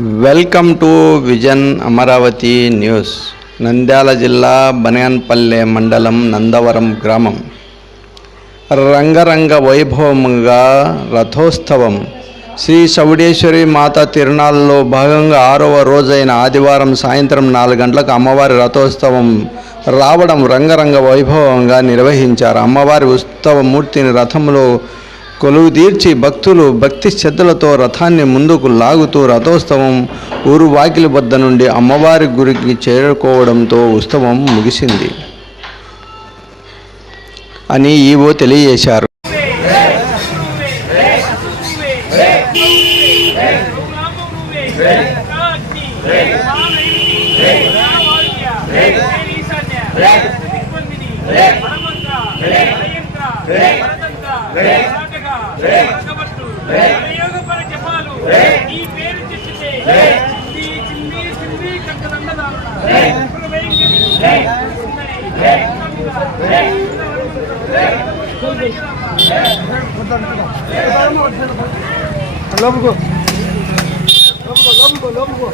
Welcome to vision Amaravati news. Nandyal జిల్లా బనగాన్పల్లె మండలం నందవరం గ్రామం. రంగరంగ వైభవంగా రథోత్సవం. శ్రీ చౌడేశ్వరి మాత తిరునాళ్ళలో భాగంగా ఆరవ రోజైన ఆదివారం సాయంత్రం నాలుగు గంటలకు అమ్మవారి రథోత్సవం రావడం రంగరంగ వైభవంగా నిర్వహించారు. అమ్మవారి ఉత్సవ మూర్తిని రథంలో కొలువు తీర్చి భక్తులు భక్తి శ్రద్ధలతో రథాన్ని ముందుకు లాగుతూ రథోత్సవం ఊరు వాకిలి వద్ద నుండి అమ్మవారి గురికి చేరుకోవడంతో ఉత్సవం ముగిసింది అని ఈవో తెలియజేశారు ఈ పేరు చెప్పితే చింది చింది చింది లోపుకో లోపుకో లోపుకో లోపుకో